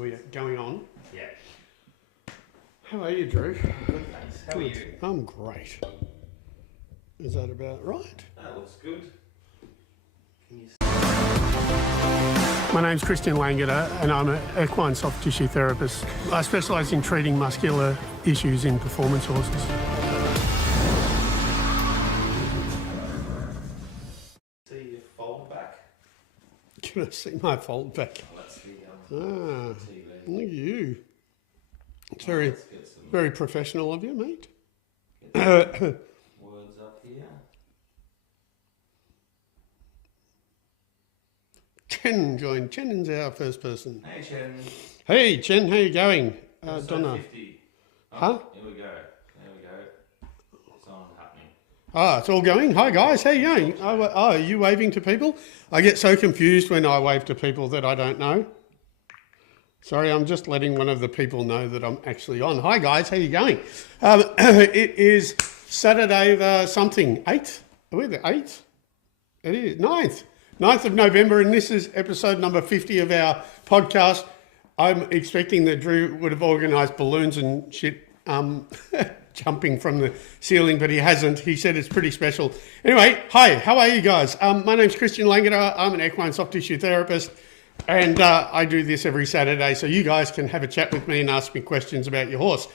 We're going on. Yeah. How are you, Drew? Good, thanks. How are you? I'm great. Is that about right? That looks good. My name's ChristianLangeder and I'm an equine soft tissue therapist. I specialise in treating muscular issues in performance horses. See your fold back? Can I see my fold back? Let's see Ah, TV. look at you. It's Let's get some very professional of you, mate. words up here. Chen joined. Chen's our first person. Hey, Chen. Hey, Chen, how you going? Donna. 50. Oh, Huh? Here we go. There we go. It's on happening. Ah, it's all going. Hi, guys. How you going? Oh, are you waving to people? I get so confused when I wave to people that I don't know. Sorry, I'm just letting one of the people know that I'm actually on. Hi, guys. How you going? It is Saturday the something. 8th? Are we the 8th? It is 9th. 9th of November, and this is episode number 50 of our podcast. I'm expecting that Drew would have organised balloons and shit jumping from the ceiling, but he hasn't. He said it's pretty special. Anyway, hi, how are you guys? My name's ChristianLangeder. I'm an equine soft tissue therapist, and I do this every Saturday, so you guys can have a chat with me and ask me questions about your horse.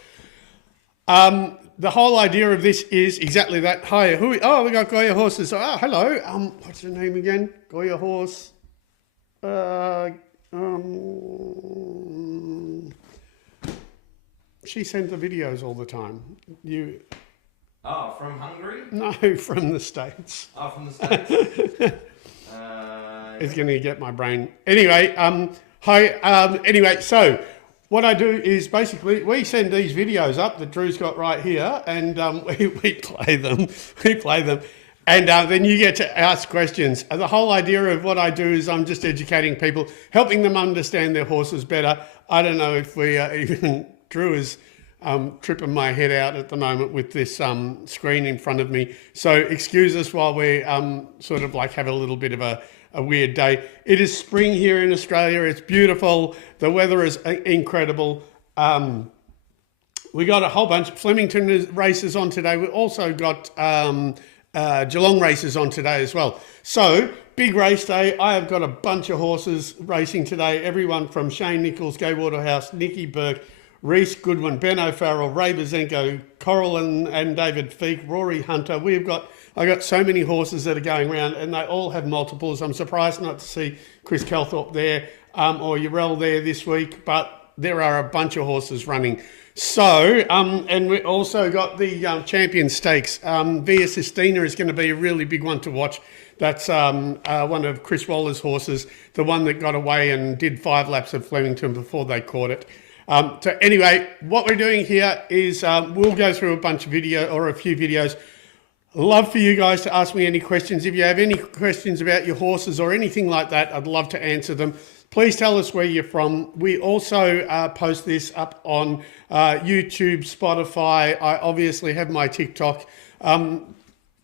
The whole idea of this is exactly that. Hi, we got Goya horses. Oh, hello. What's your name again? Goya horse. She sent the videos all the time. You? Oh, from Hungary? No, from the States. Oh, from the States. It's going to get my brain. Anyway, hi. Anyway, so what I do is basically we send these videos up that Drew's got right here, and we play them. We play them, and then you get to ask questions. The whole idea of what I do is I'm just educating people, helping them understand their horses better. I don't know if we even Drew is tripping my head out at the moment with this screen in front of me. So excuse us while we sort of like have a little bit of a weird day. It is spring here in Australia. It's beautiful. The weather is incredible. We got a whole bunch of Flemington races on today. We also got Geelong races on today as well. So big race day. I have got a bunch of horses racing today. Everyone from Shane Nichols, Gay Waterhouse, Nicky Burke, Reese Goodwin, Ben O'Farrell, Ray Bazenko, Coral and David Feek, Rory Hunter. I got so many horses that are going around, and they all have multiples. I'm surprised not to see Chris Calthorpe there or Urell there this week, but there are a bunch of horses running. So, and we also got the Champion Stakes. Via Sistina is going to be a really big one to watch. That's one of Chris Waller's horses, the one that got away and did 5 laps of Flemington before they caught it. So anyway, what we're doing here is we'll go through a bunch of a few videos. Love for you guys to ask me any questions. If you have any questions about your horses or anything like that, I'd love to answer them. Please tell us where you're from. We also post this up on YouTube, Spotify. I obviously have my TikTok.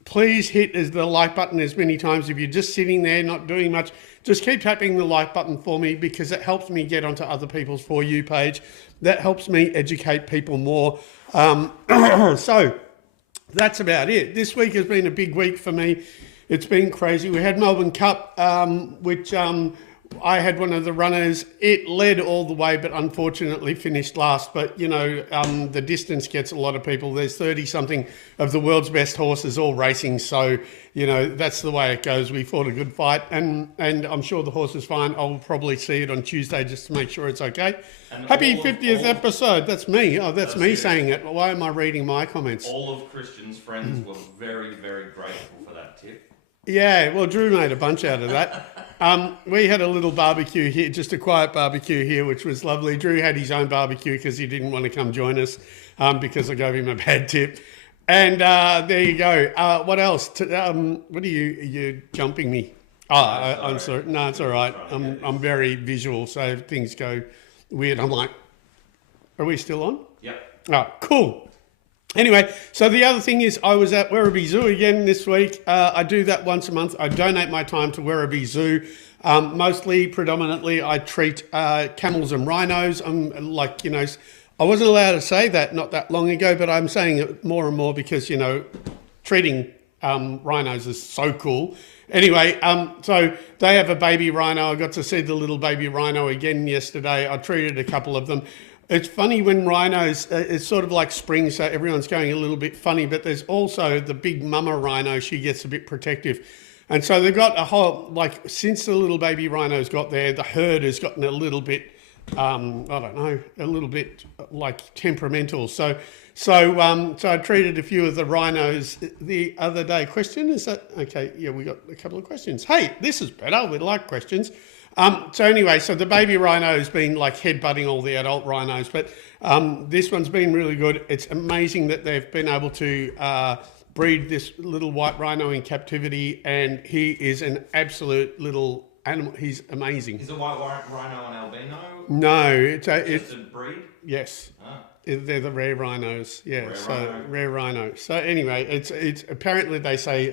Please hit the like button as many times. If you're just sitting there not doing much, just keep tapping the like button for me because it helps me get onto other people's For You page. That helps me educate people more. So that's about it. This week has been a big week for me. It's been crazy. We had Melbourne Cup, which I had one of the runners. It led all the way, but unfortunately finished last. But, you know, the distance gets a lot of people. There's 30-something of the world's best horses all racing. So, you know, that's the way it goes. We fought a good fight, and I'm sure the horse is fine. I'll probably see it on Tuesday just to make sure it's okay. And Happy 50th episode. That's me. Oh, that's me saying it. Why am I reading my comments? All of Christian's friends were very, very grateful for that tip. Yeah, well, Drew made a bunch out of that. We had a little barbecue here, just a quiet barbecue here, which was lovely. Drew had his own barbecue because he didn't want to come join us because I gave him a bad tip. And there you go. What else? What are you jumping me? Oh, I'm sorry. No, it's all right. I'm very visual, so things go weird. I'm like, are we still on? Yep. Oh, cool. Anyway, so the other thing is I was at Werribee Zoo again this week. I do that once a month. I donate my time to Werribee Zoo. Predominantly, I treat camels and rhinos. I wasn't allowed to say that not that long ago, but I'm saying it more and more because, treating rhinos is so cool. Anyway, so they have a baby rhino. I got to see the little baby rhino again yesterday. I treated a couple of them. It's funny when rhinos, it's sort of like spring, so everyone's going a little bit funny, but there's also the big mama rhino. She gets a bit protective. And so they've got a whole, since the little baby rhinos got there, the herd has gotten a little bit, a little bit temperamental. So I treated a few of the rhinos the other day. Question, is that, okay, yeah, we got a couple of questions. Hey, this is better, we like questions. So the baby rhino has been headbutting all the adult rhinos, but this one's been really good. It's amazing that they've been able to breed this little white rhino in captivity, and he is an absolute little animal. He's amazing. Is a white rhino an albino? No, it's a breed? Yes. Ah. They're the rare rhinos, yeah. Rare rhino. So anyway, it's apparently they say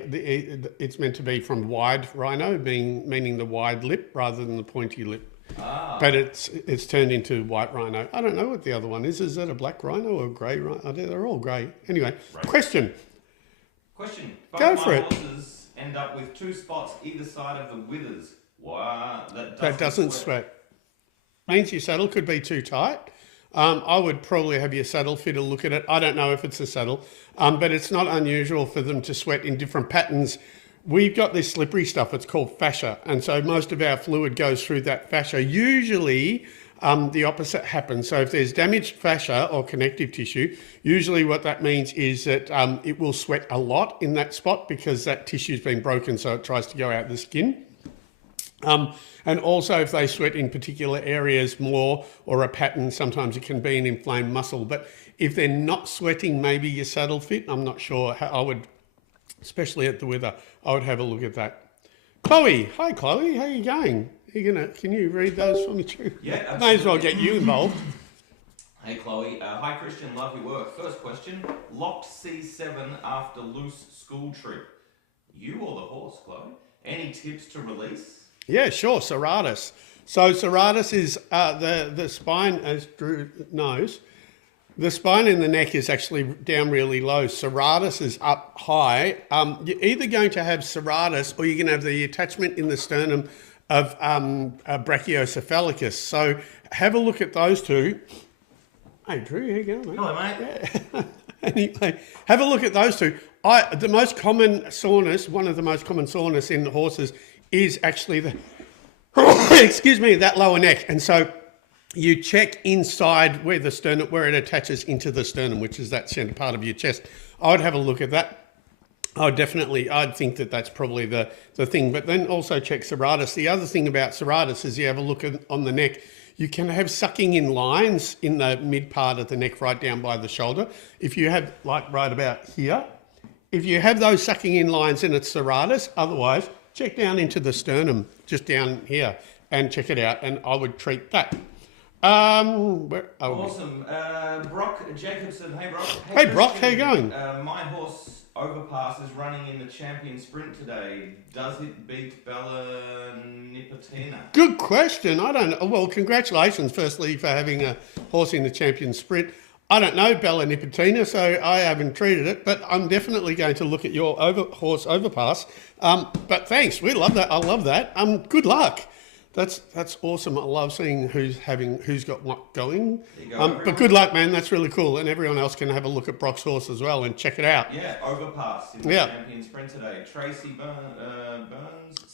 it's meant to be from wide rhino, meaning the wide lip rather than the pointy lip. Ah. But it's turned into white rhino. I don't know what the other one is. Is that a black rhino or a grey rhino? They're all grey. Anyway, right. Question. Both Go my for it. horses end up with 2 spots either side of the withers. Wow, That doesn't sweat. Means your saddle could be too tight. I would probably have your saddle fitter look at it. I don't know if it's a saddle, but it's not unusual for them to sweat in different patterns. We've got this slippery stuff, it's called fascia, and so most of our fluid goes through that fascia. Usually the opposite happens. So if there's damaged fascia or connective tissue, usually what that means is that it will sweat a lot in that spot because that tissue's been broken, so it tries to go out the skin. And also if they sweat in particular areas more or a pattern, sometimes it can be an inflamed muscle. But if they're not sweating, maybe your saddle fit, I'm not sure. I would, especially at the wither, I would have a look at that. Chloe, hi Chloe, how you going? Can you read those for me too? Yeah, absolutely. May as well get you involved. Hey Chloe, hi Christian, love your work. First question, locked C7 after loose school trip. You or the horse, Chloe? Any tips to release? Yeah, sure, serratus. So serratus is the spine, as Drew knows, the spine in the neck is actually down really low. Serratus is up high. You're either going to have serratus or you're going to have the attachment in the sternum of brachiocephalicus. So have a look at those two. Hey, Drew, how you going, mate? Hello, mate. Yeah. Anyway, have a look at those two. The most common soreness, one of the most common soreness in the horses is actually that lower neck. And so you check inside where the sternum, where it attaches into the sternum, which is that center part of your chest. I would have a look at that. I'd think that that's probably the thing, but then also check serratus. The other thing about serratus is you have a look on the neck. You can have sucking in lines in the mid part of the neck, right down by the shoulder. If you have right about here, if you have those sucking in lines, then it's serratus. Otherwise, check down into the sternum, just down here, and check it out, and I would treat that. Awesome. Brock Jacobson. Hey, Brock. Hey, Brock, how you going? My horse Overpass is running in the champion sprint today. Does it beat Bella Nipotina? Good question. I don't know. Well, congratulations, firstly, for having a horse in the champion sprint. I don't know Bella Nipotina, so I haven't treated it, but I'm definitely going to look at your horse Overpass. But thanks, we love that. I love that. Good luck. That's awesome. I love seeing who's got what going. There you go, but good luck, man. That's really cool. And everyone else can have a look at Brock's horse as well and check it out. Yeah, Overpass in the champion sprint today. Tracy Burns.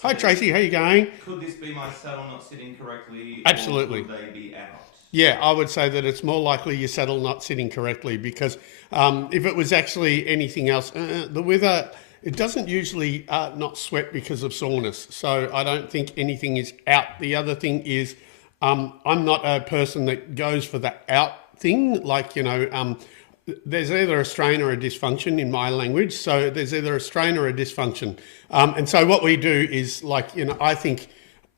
Hi, Tracy. How you going? Could this be my saddle not sitting correctly? Absolutely. Or could they be out? Yeah, I would say that it's more likely your saddle not sitting correctly because if it was actually anything else, the wither, it doesn't usually not sweat because of soreness. So I don't think anything is out. The other thing is I'm not a person that goes for the out thing. There's either a strain or a dysfunction in my language. So there's either a strain or a dysfunction. And so what we do is I think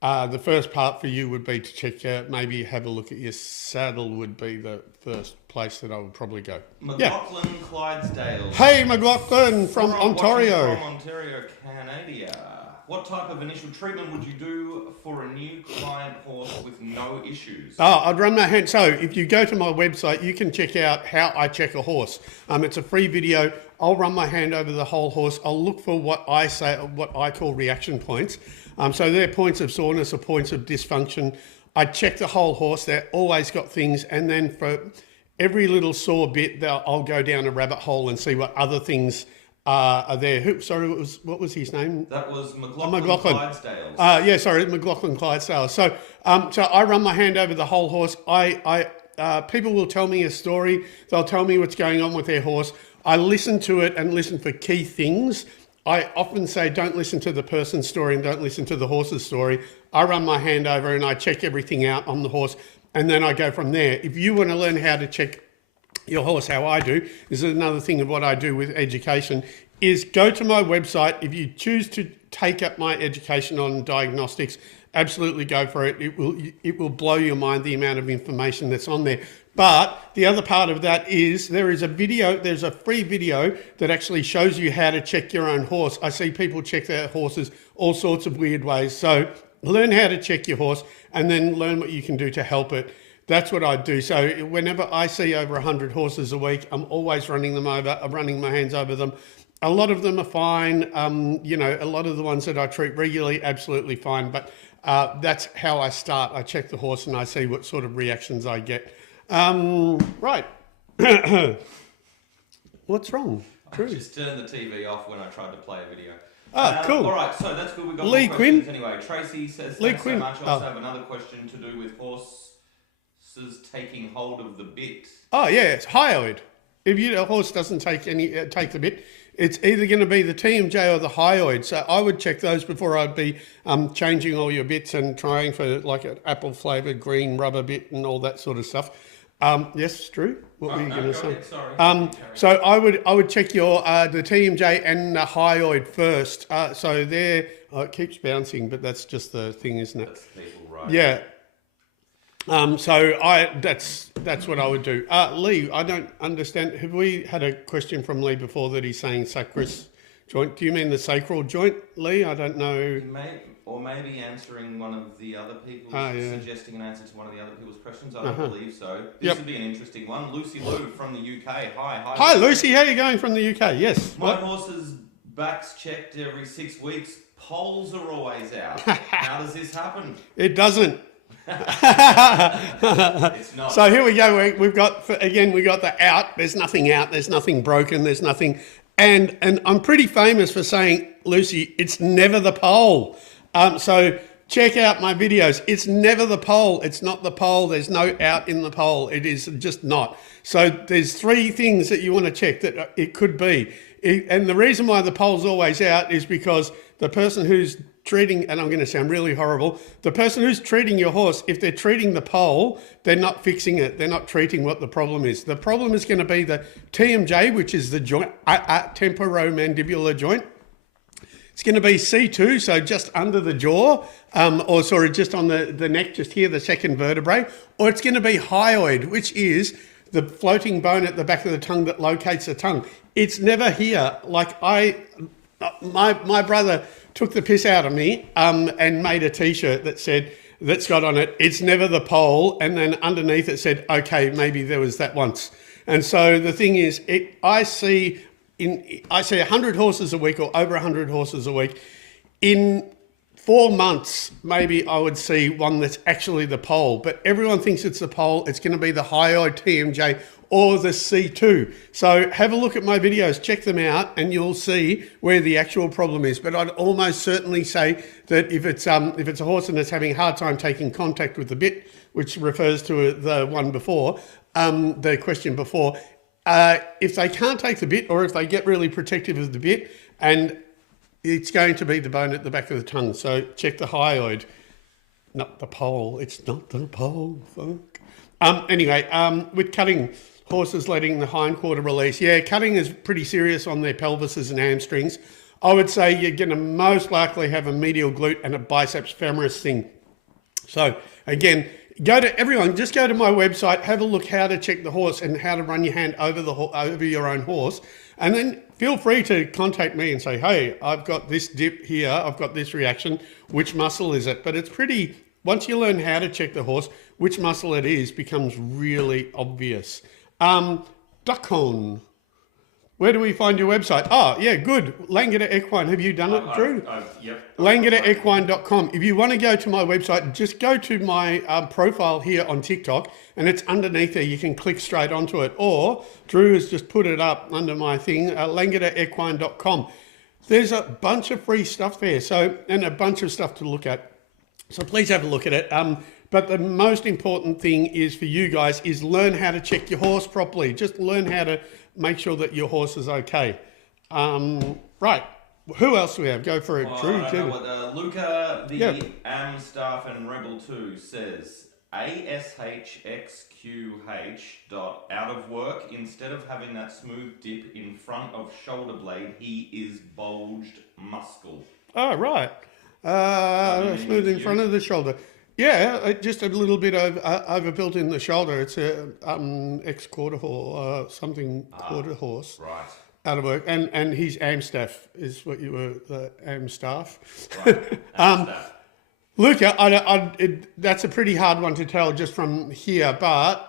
The first part for you would be to check out, maybe have a look at your saddle would be the first place that I would probably go. McLaughlin Clydesdale. Hey, McLaughlin from Ontario. From Ontario, Canada. What type of initial treatment would you do for a new client horse with no issues? I'd run my hand. So if you go to my website, you can check out how I check a horse. It's a free video. I'll run my hand over the whole horse. I'll look for what I say, what I call reaction points. So they're points of soreness or points of dysfunction. I check the whole horse. They're always got things. And then for every little sore bit, I'll go down a rabbit hole and see what other things are there. What was his name? That was McLaughlin Clydesdale. McLaughlin Clydesdale. So I run my hand over the whole horse. People will tell me a story. They'll tell me what's going on with their horse. I listen to it and listen for key things. I often say, don't listen to the person's story and don't listen to the horse's story. I run my hand over and I check everything out on the horse, and then I go from there. If you want to learn how to check your horse how I do, this is another thing of what I do with education, is go to my website. If you choose to take up my education on diagnostics, absolutely go for it. It will blow your mind, the amount of information that's on there. But the other part of that is there's a free video that actually shows you how to check your own horse. I see people check their horses all sorts of weird ways. So learn how to check your horse and then learn what you can do to help it. That's what I do. So whenever I see over 100 horses a week, I'm always running them over. I'm running my hands over them. A lot of them are fine. A lot of the ones that I treat regularly, absolutely fine. But that's how I start. I check the horse and I see what sort of reactions I get. Right. What's wrong? I just turned the TV off when I tried to play a video. Cool. All right, so that's good. We've got Lee more Quinn. questions anyway. Tracy says, Lee thanks Quinn. so much. I also have another question to do with horses taking hold of the bit. Oh, yeah, it's hyoid. If a horse doesn't take the bit, it's either going to be the TMJ or the hyoid. So I would check those before I'd be changing all your bits and trying for like an apple-flavoured green rubber bit and all that sort of stuff. Yes, Drew? What were you going to say? Sorry. So I would check your the TMJ and the hyoid first. So there, it keeps bouncing, but that's just the thing, isn't it? That's people, right? Yeah. So that's what I would do. Lee, I don't understand. Have we had a question from Lee before that he's saying sacrus joint? Do you mean the sacral joint, Lee? I don't know. Maybe answering one of the other people's, suggesting an answer to one of the other people's questions. I don't believe so. This would be an interesting one. Lucy Lou from the UK. Hi, Lucy. How are you going from the UK? Yes. My horse's back's checked every 6 weeks. Poles are always out. How does this happen? It doesn't. It's not. So here we go. We've got the out. There's nothing out. There's nothing broken. There's nothing. And I'm pretty famous for saying, Lucy, it's never the pole. So check out my videos. It's never the pole. It's not the pole. There's no out in the pole. It is just not. So there's 3 things that you want to check that it could be. And the reason why the pole's always out is because the person who's treating, and I'm going to sound really horrible, the person who's treating your horse, if they're treating the pole, they're not fixing it. They're not treating what the problem is. The problem is going to be the TMJ, which is the joint, temporomandibular joint. It's going to be C2, so just under the jaw, just on the neck, just here, the second vertebrae, or it's going to be hyoid, which is the floating bone at the back of the tongue that locates the tongue. It's never here. Like my brother took the piss out of me and made a T-shirt that's got on it, it's never the pole, and then underneath it said, okay, maybe there was that once. And so the thing is, I see 100 horses a week or over 100 horses a week. In 4 months, maybe I would see one that's actually the pole, but everyone thinks it's the pole. It's going to be the hyoid TMJ or the C2. So have a look at my videos, check them out, and you'll see where the actual problem is. But I'd almost certainly say that if it's a horse and it's having a hard time taking contact with the bit, which refers to the one before, the question before, if they can't take the bit or if they get really protective of the bit, and it's going to be the bone at the back of the tongue. So check the hyoid, not the pole. It's not the pole, fuck. Anyway, with cutting, horses letting the hindquarter release. Yeah, cutting is pretty serious on their pelvises and hamstrings. I would say you're going to most likely have a medial glute and a biceps femoris thing. So again, just go to my website, have a look how to check the horse and how to run your hand over your own horse. And then feel free to contact me and say, hey, I've got this dip here. I've got this reaction. Which muscle is it? But it's pretty, once you learn how to check the horse, which muscle it is becomes really obvious. Duckhorn. Where do we find your website? Oh, yeah, good. Langeder Equine. Have you done it, Drew? Yep. LangederEquine.com. If you want to go to my website, just go to my profile here on TikTok, and it's underneath there. You can click straight onto it. Or Drew has just put it up under my thing, LangederEquine.com. There's a bunch of free stuff there, and a bunch of stuff to look at. So please have a look at it. But the most important thing is for you guys is learn how to check your horse properly. Just learn how to make sure that your horse is okay. Right. Who else do we have? Go for it, Drew. Luca, the AM staff and Rebel 2 says, ASHXQH dot out of work. Instead of having that smooth dip in front of shoulder blade, he is bulged muscle. Oh, right. Smooth in front of the shoulder. Yeah, just a little bit overbuilt in the shoulder. It's a ex-quarter horse, quarter horse. Right. Out of work. And his AM staff is what you were, the AM staff. Right. Staff. Luca, that's a pretty hard one to tell just from here, but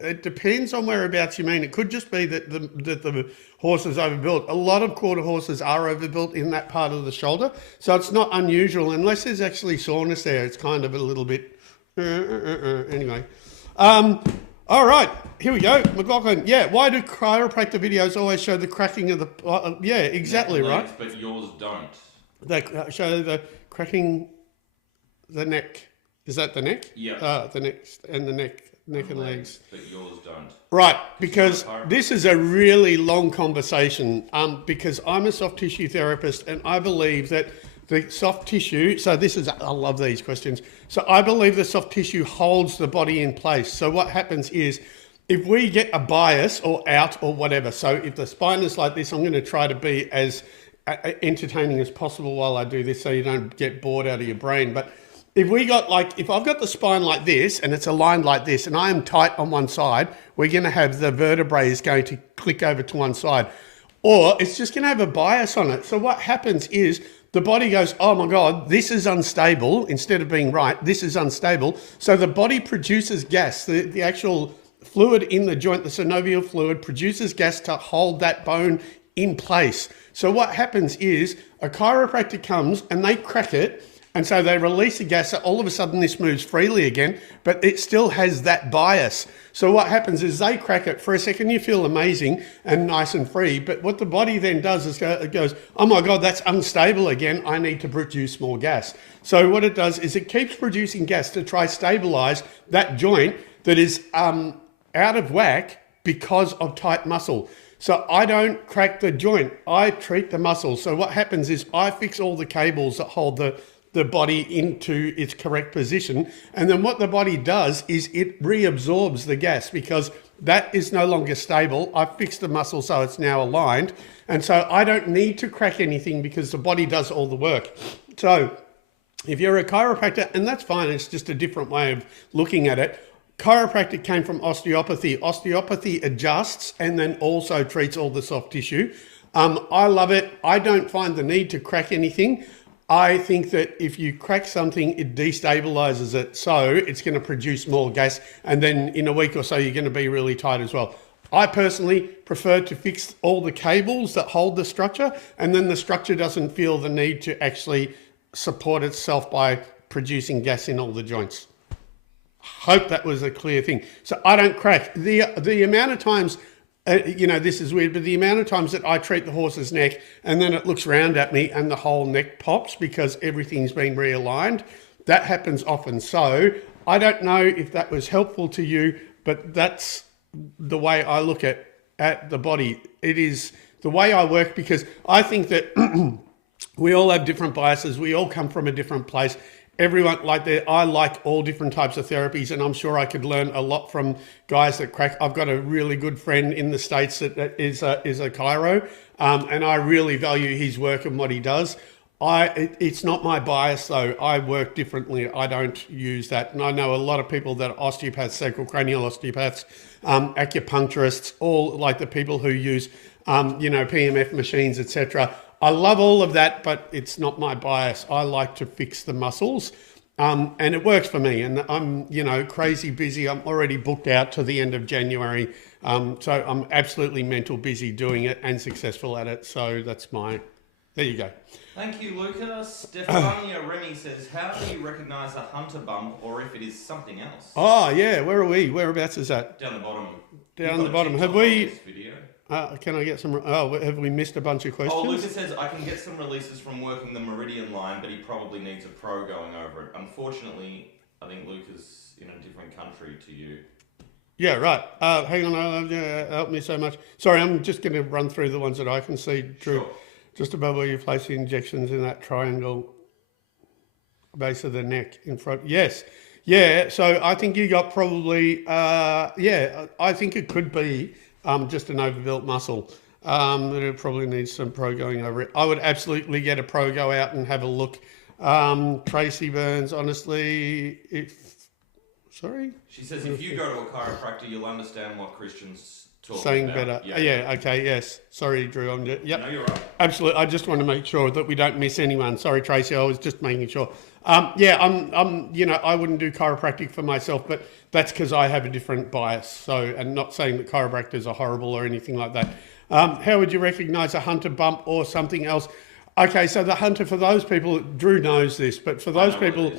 it depends on whereabouts you mean. It could just be that the horse is overbuilt. A lot of quarter horses are overbuilt in that part of the shoulder, so it's not unusual unless there's actually soreness there. It's kind of a little bit anyway. All right, here we go. McLaughlin, why do chiropractor videos always show the cracking of the... yeah, exactly, right. But yours don't. They show the cracking... The neck. Is that the neck? Yeah. The neck and the neck and legs. But yours don't. Right, because this is a really long conversation because I'm a soft tissue therapist and I believe that the soft tissue, I love these questions. So I believe the soft tissue holds the body in place. So what happens is if we get a bias or out or whatever, so if the spine is like this, I'm going to try to be as entertaining as possible while I do this so you don't get bored out of your brain. But if I've got the spine like this and it's aligned like this and I am tight on one side, we're going to have the vertebrae is going to click over to one side, or it's just going to have a bias on it. So what happens is the body goes, oh my God, this is unstable. Instead of being right, this is unstable. So the body produces gas. The actual fluid in the joint, the synovial fluid, produces gas to hold that bone in place. So what happens is a chiropractor comes and they crack it, and so they release the gas, so all of a sudden this moves freely again, but it still has that bias. So what happens is they crack it. For a second you feel amazing and nice and free, but what the body then does is it goes, oh my God, that's unstable again, I need to produce more gas. So what it does is it keeps producing gas to try stabilize that joint that is out of whack because of tight muscle. So I don't crack the joint, I treat the muscle. So what happens is I fix all the cables that hold the body into its correct position. And then what the body does is it reabsorbs the gas because that is no longer stable. I've fixed the muscle so it's now aligned. And so I don't need to crack anything because the body does all the work. So if you're a chiropractor, and that's fine, it's just a different way of looking at it. Chiropractic came from osteopathy. Osteopathy adjusts and then also treats all the soft tissue. I love it. I don't find the need to crack anything. I think that if you crack something, it destabilizes it. So it's going to produce more gas. And then in a week or so, you're going to be really tight as well. I personally prefer to fix all the cables that hold the structure. And then the structure doesn't feel the need to actually support itself by producing gas in all the joints. Hope that was a clear thing. So I don't crack. The amount of times... this is weird, but the amount of times that I treat the horse's neck and then it looks round at me and the whole neck pops because everything's been realigned, that happens often. So I don't know if that was helpful to you, but that's the way I look at the body. It is the way I work because I think that we all have different biases. We all come from a different place. everyone I like all different types of therapies, and I'm sure I could learn a lot from guys that crack. I've got a really good friend in the States that is a chiro, and I really value his work and what he does. It's not my bias though. I work differently. I don't use that, and I know a lot of people that are osteopaths, sacrocranial osteopaths, acupuncturists, all like the people who use PMF machines, etc. I love all of that, but it's not my bias. I like to fix the muscles, and it works for me. And I'm, crazy busy. I'm already booked out to the end of January. So I'm absolutely mental busy doing it and successful at it. So there you go. Thank you, Luca. Stefania Remy says, how do you recognise a hunter bump or if it is something else? Oh, yeah. Where are we? Whereabouts is that? Down the bottom. Down the bottom. Have we... This video. Can I get some... Oh, have we missed a bunch of questions? Oh, Lucas says, I can get some releases from working the meridian line, but he probably needs a pro going over it. Unfortunately, I think Lucas in a different country to you. Yeah, right. Hang on. Help me so much. Sorry, I'm just going to run through the ones that I can see, Drew. Sure. Just above where you place the injections in that triangle base of the neck in front. Yes. Yeah, so I think you got probably... I think it could be... just an overbuilt muscle. It probably needs some pro going over it. I would absolutely get a pro go out and have a look. Tracy Burns, honestly, sorry? She says if you go to a chiropractor, you'll understand what Christian's talking saying about. Better. Yeah, okay, yes. Sorry, Drew. Yep. No, you're right. Absolutely. I just want to make sure that we don't miss anyone. Sorry, Tracy. I was just making sure. I wouldn't do chiropractic for myself, but that's because I have a different bias. So, and not saying that chiropractors are horrible or anything like that. How would you recognize a hunter bump or something else? Okay, so the hunter, for those people, Drew knows this, but for those people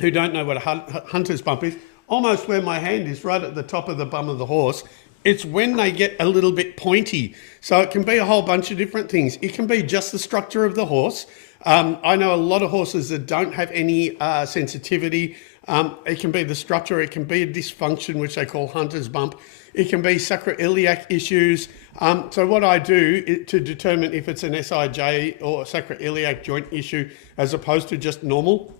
who don't know what a hunter's bump is, almost where my hand is, right at the top of the bum of the horse, it's when they get a little bit pointy. So it can be a whole bunch of different things. It can be just the structure of the horse. I know a lot of horses that don't have any sensitivity. It can be the structure. It can be a dysfunction, which they call hunter's bump. It can be sacroiliac issues. So what I do to determine if it's an SIJ or a sacroiliac joint issue as opposed to just normal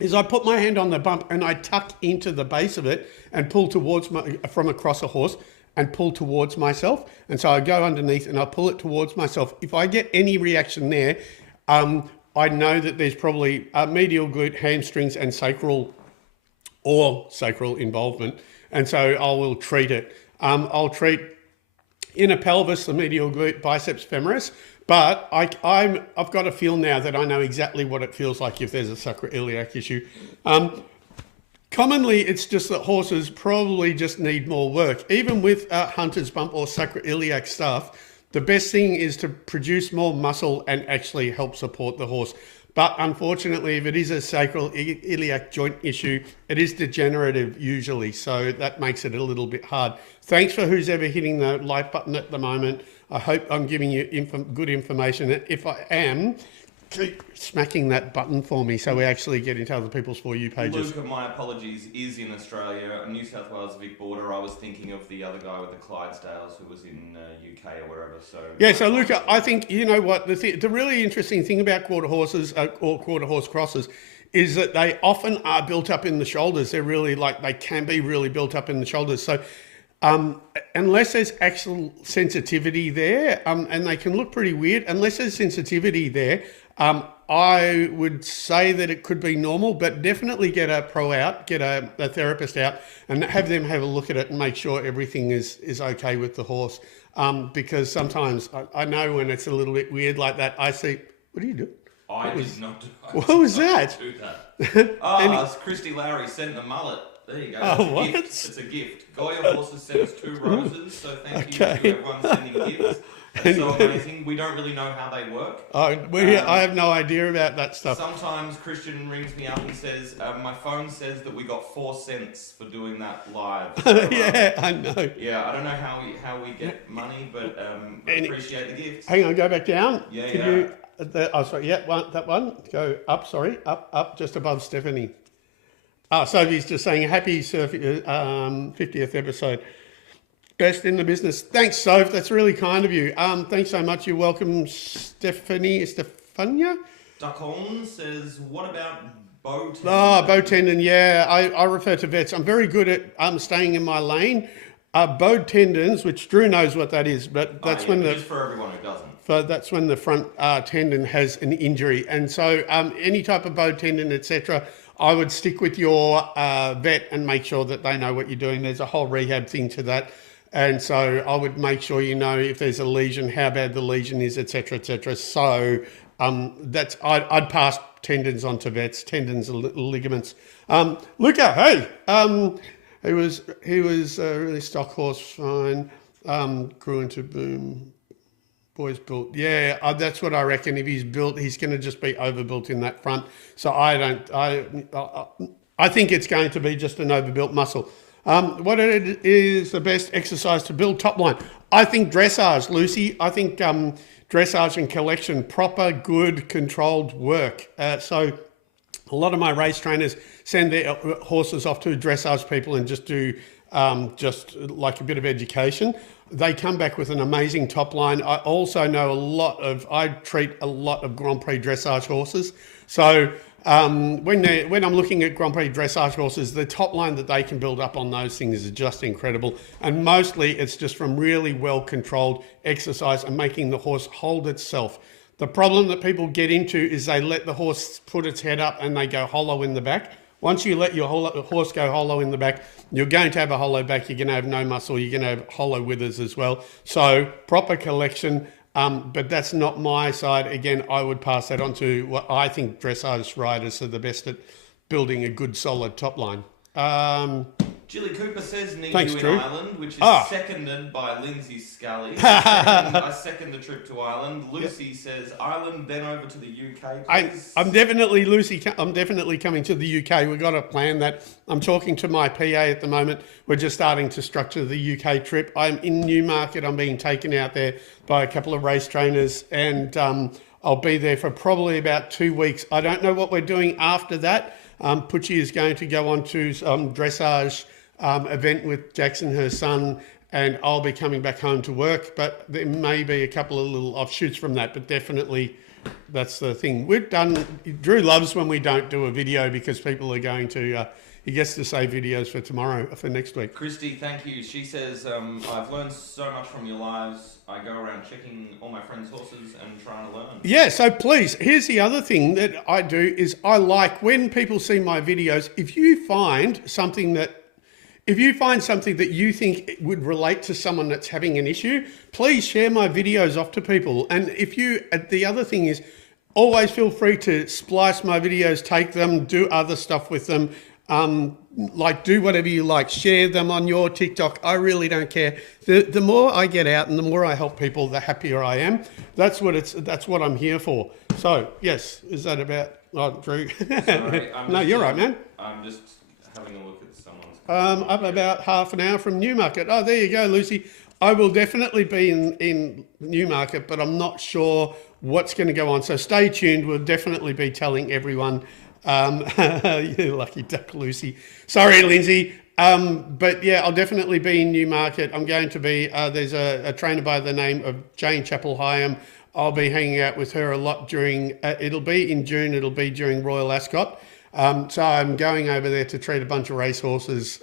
is I put my hand on the bump and I tuck into the base of it and pull towards from across a horse and pull towards myself. And so I go underneath and I pull it towards myself. If I get any reaction there, I know that there's probably medial glute, hamstrings, and sacral involvement. And so I will treat it. I'll treat inner pelvis, the medial glute, biceps femoris. But I've got a feel now that I know exactly what it feels like if there's a sacroiliac issue. Commonly, it's just that horses probably just need more work. Even with hunter's bump or sacroiliac stuff, the best thing is to produce more muscle and actually help support the horse. But unfortunately, if it is a sacroiliac joint issue, it is degenerative usually. So that makes it a little bit hard. Thanks for who's ever hitting the like button at the moment. I hope I'm giving you good information. If I am, keep smacking that button for me so we actually get into other people's For You pages. Luca, my apologies, is in Australia, New South Wales, Vic border. I was thinking of the other guy with the Clydesdales who was in UK or wherever. So yeah, so Luca, I think, you know what, the really interesting thing about quarter horses or quarter horse crosses is that they often are built up in the shoulders. They're really they can be really built up in the shoulders. So unless there's actual sensitivity there, and they can look pretty weird, unless there's sensitivity there, I would say that it could be normal, but definitely get a pro out, get a therapist out and have them have a look at it and make sure everything is okay with the horse. Because sometimes I know when it's a little bit weird like that, I see, what are you doing? I did not do that. What was that? It's Christy Lowry sent the mullet. There you go. Oh, what? It's a gift. Goya Horses sent us 2 roses, so thank you to everyone sending gifts. It's so amazing. We don't really know how they work. I have no idea about that stuff. Sometimes Christian rings me up and says, my phone says that we got 4 cents for doing that live. So, yeah, I know. Yeah, I don't know how we get money, but appreciate the gifts. Hang on, go back down. Yeah, that one. Go up, sorry. Up, just above Stephanie. Sophie's just saying, happy 50th episode. Best in the business. Thanks, Soph. That's really kind of you. Thanks so much. You're welcome, Stefania. Duckhorn says, what about Bow tendon. Oh, bow tendon, yeah. I refer to vets. I'm very good at staying in my lane. Bow tendons, which Drew knows what that is, but that's when just for everyone who doesn't. So that's when the front tendon has an injury. And so any type of bow tendon, etc., I would stick with your vet and make sure that they know what you're doing. There's a whole rehab thing to that. And so I would make sure you know if there's a lesion, how bad the lesion is, etc., etc. So I'd pass tendons onto vets, tendons and ligaments. Luca, hey, he was a really stock horse, fine, grew into boom. Boys built, yeah, that's what I reckon. If he's built, he's going to just be overbuilt in that front. So I think it's going to be just an overbuilt muscle. What is the best exercise to build top line? I think dressage, Lucy. I think dressage and collection, proper, good, controlled work. So a lot of my race trainers send their horses off to dressage people and just do just like a bit of education. They come back with an amazing top line. I also know I treat a lot of Grand Prix dressage horses. So when I'm looking at Grand Prix dressage horses, the top line that they can build up on those things is just incredible. And mostly it's just from really well-controlled exercise and making the horse hold itself. The problem that people get into is they let the horse put its head up and they go hollow in the back. Once you let your horse go hollow in the back, you're going to have a hollow back, you're going to have no muscle, you're going to have hollow withers as well. So proper collection, but that's not my side. Again, I would pass that on to what I think dressage riders are the best at building a good solid top line. Jilly Cooper says need Thanks, you in Drew. Ireland, which is seconded by Lindsay Scully. I second the trip to Ireland. Lucy says Ireland, then over to the UK, please. I'm definitely, Lucy, I'm definitely coming to the UK. We've got to plan that. I'm talking to my PA at the moment. We're just starting to structure the UK trip. I'm in Newmarket. I'm being taken out there by a couple of race trainers and I'll be there for probably about 2 weeks. I don't know what we're doing after that. Pucci is going to go on to some dressage event with Jackson, her son, and I'll be coming back home to work, but there may be a couple of little offshoots from that, but definitely that's the thing. Drew loves when we don't do a video because people are going to, he gets to save videos for tomorrow, for next week. Christy, thank you. She says, I've learned so much from your lives. I go around checking all my friends' horses and trying to learn. Yeah, so please, here's the other thing that I do is I like when people see my videos, if you find something that you think would relate to someone that's having an issue, please share my videos off to people. And the other thing is, always feel free to splice my videos, take them, do other stuff with them. Do whatever you like, share them on your TikTok. I really don't care. The more I get out and the more I help people, the happier I am. That's what I'm here for. So yes, is that about Drew? Sorry, no, you're right, man. I'm just having a look at someone's. I'm about half an hour from Newmarket. Oh, there you go, Lucy. I will definitely be in Newmarket, but I'm not sure what's going to go on. So stay tuned. We'll definitely be telling everyone. You lucky duck, Lucy. Sorry, Lindsay. But yeah, I'll definitely be in Newmarket. I'm going to be, there's a trainer by the name of Jane Chappell-Hyam. I'll be hanging out with her a lot during, it'll be in June, it'll be during Royal Ascot. So I'm going over there to treat a bunch of racehorses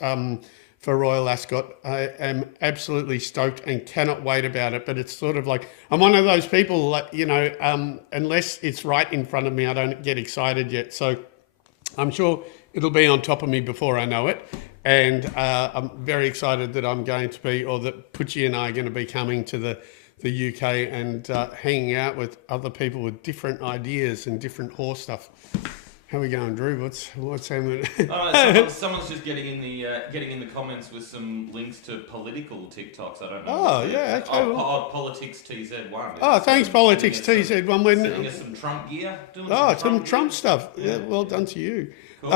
for Royal Ascot. I am absolutely stoked and cannot wait about it. But it's sort of like, I'm one of those people, like, unless it's right in front of me, I don't get excited yet. So I'm sure it'll be on top of me before I know it. And I'm very excited that I'm going to be, or that Pucci and I are going to be coming to the UK and hanging out with other people with different ideas and different horse stuff. How are we going, Drew? What's happening? Someone's just getting in the comments with some links to political TikToks. I don't know. Oh yeah, okay. Politics TZ1. Oh, thanks, Politics TZ1. Sending us some Trump gear. Some Trump stuff. Yeah, well done to you. Cool.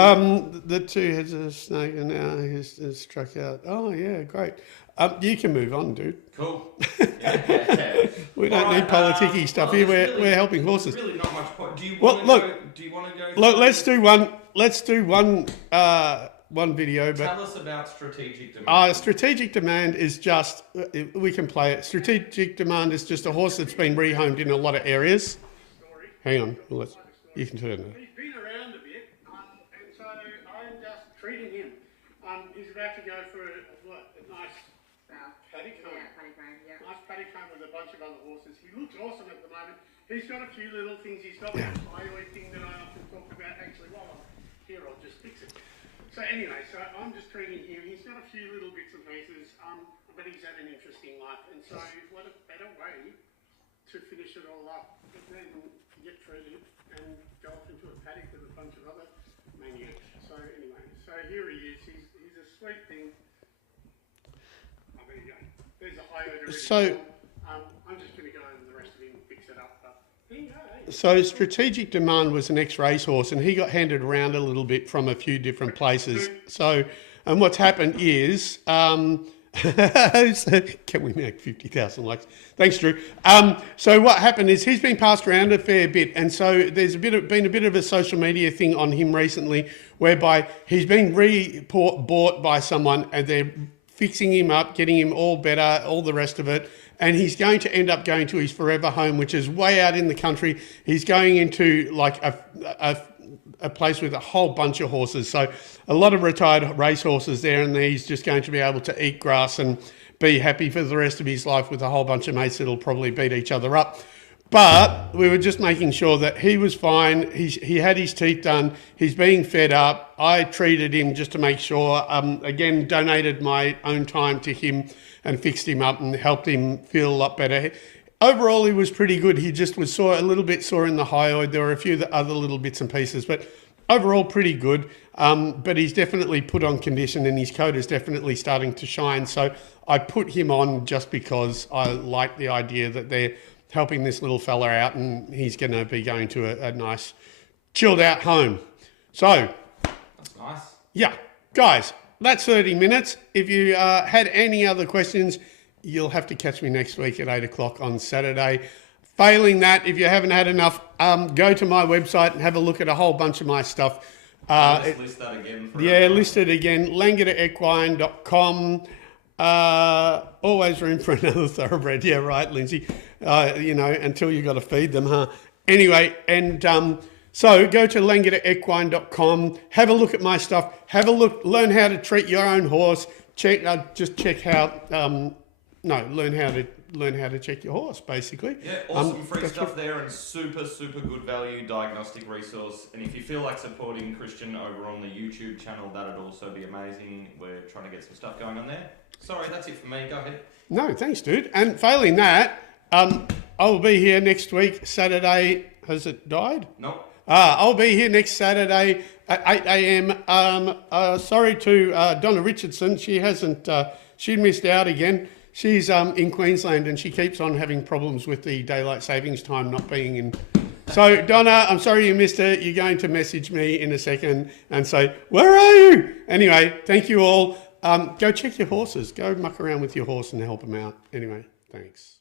The two heads of a snake, and now he's struck out. Oh yeah, great. You can move on, dude. Cool. We don't need politicky stuff here. We're helping horses. Really not much point. Do you want to go? Look, let's do one. Let's do one video. Tell us about strategic demand. Strategic demand is just, we can play it. Strategic demand is just a horse that's been rehomed in a lot of areas. Hang on, you can turn that. He's been around a bit. nice paddock home. Yeah, paddock home, yeah. Nice paddock home with a bunch of other horses. He looks awesome at the moment. He's got a few little things. He's got that thyroid thing that I often talk about. Actually, while I'm here, I'll just fix it. So anyway, so I'm just treating him. He's got a few little bits and pieces, but he's had an interesting life. And so what a better way to finish it all up than get treated and go off into a paddock with a bunch of other maniacs. So anyway, so here he is. He's a sweet thing. Oh, there you go. There's a high order. So I'm just going to go over the rest of him and fix it up. But there you go. So Strategic Demand was an ex-racehorse, and he got handed around a little bit from a few different places. So, and what's happened is, can we make 50,000 likes? Thanks, Drew. So what happened is he's been passed around a fair bit, and so there's been a bit of a social media thing on him recently, whereby he's been bought by someone, and they're fixing him up, getting him all better, all the rest of it. And he's going to end up going to his forever home, which is way out in the country. He's going into like a place with a whole bunch of horses. So a lot of retired race horses there, and he's just going to be able to eat grass and be happy for the rest of his life with a whole bunch of mates that'll probably beat each other up. But we were just making sure that he was fine. He had his teeth done. He's being fed up. I treated him just to make sure. Again, donated my own time to him and fixed him up and helped him feel a lot better. Overall, he was pretty good. He just was a little bit sore in the hyoid. There were a few other little bits and pieces, but overall pretty good. But he's definitely put on condition, and his coat is definitely starting to shine. So I put him on just because I like the idea that they're helping this little fella out, and he's going to be going to a nice chilled out home. So that's nice. Yeah, guys, that's 30 minutes. If you had any other questions, you'll have to catch me next week at 8 o'clock on Saturday. Failing that, if you haven't had enough, go to my website and have a look at a whole bunch of my stuff. Just list that again. List it again. LangederEquine.com. Always room for another thoroughbred. Yeah, right, Lindsay. Until you got to feed them, huh? Anyway, and so go to LangederEquine.com. Have a look at my stuff. Have a look. Learn how to treat your own horse. Learn how to check your horse, basically. Yeah, awesome free stuff there, and super, super good value diagnostic resource. And if you feel like supporting Christian over on the YouTube channel, that'd also be amazing. We're trying to get some stuff going on there. Sorry, that's it for me. Go ahead. No, thanks, dude. And failing that, I will be here next week, Saturday. Has it died? Nope. I'll be here next Saturday at 8 a.m. Sorry to Donna Richardson. She hasn't. She missed out again. She's in Queensland, and she keeps on having problems with the daylight savings time not being in. So, Donna, I'm sorry you missed it. You're going to message me in a second and say, where are you? Anyway, thank you all. Go check your horses. Go muck around with your horse and help them out. Anyway, thanks.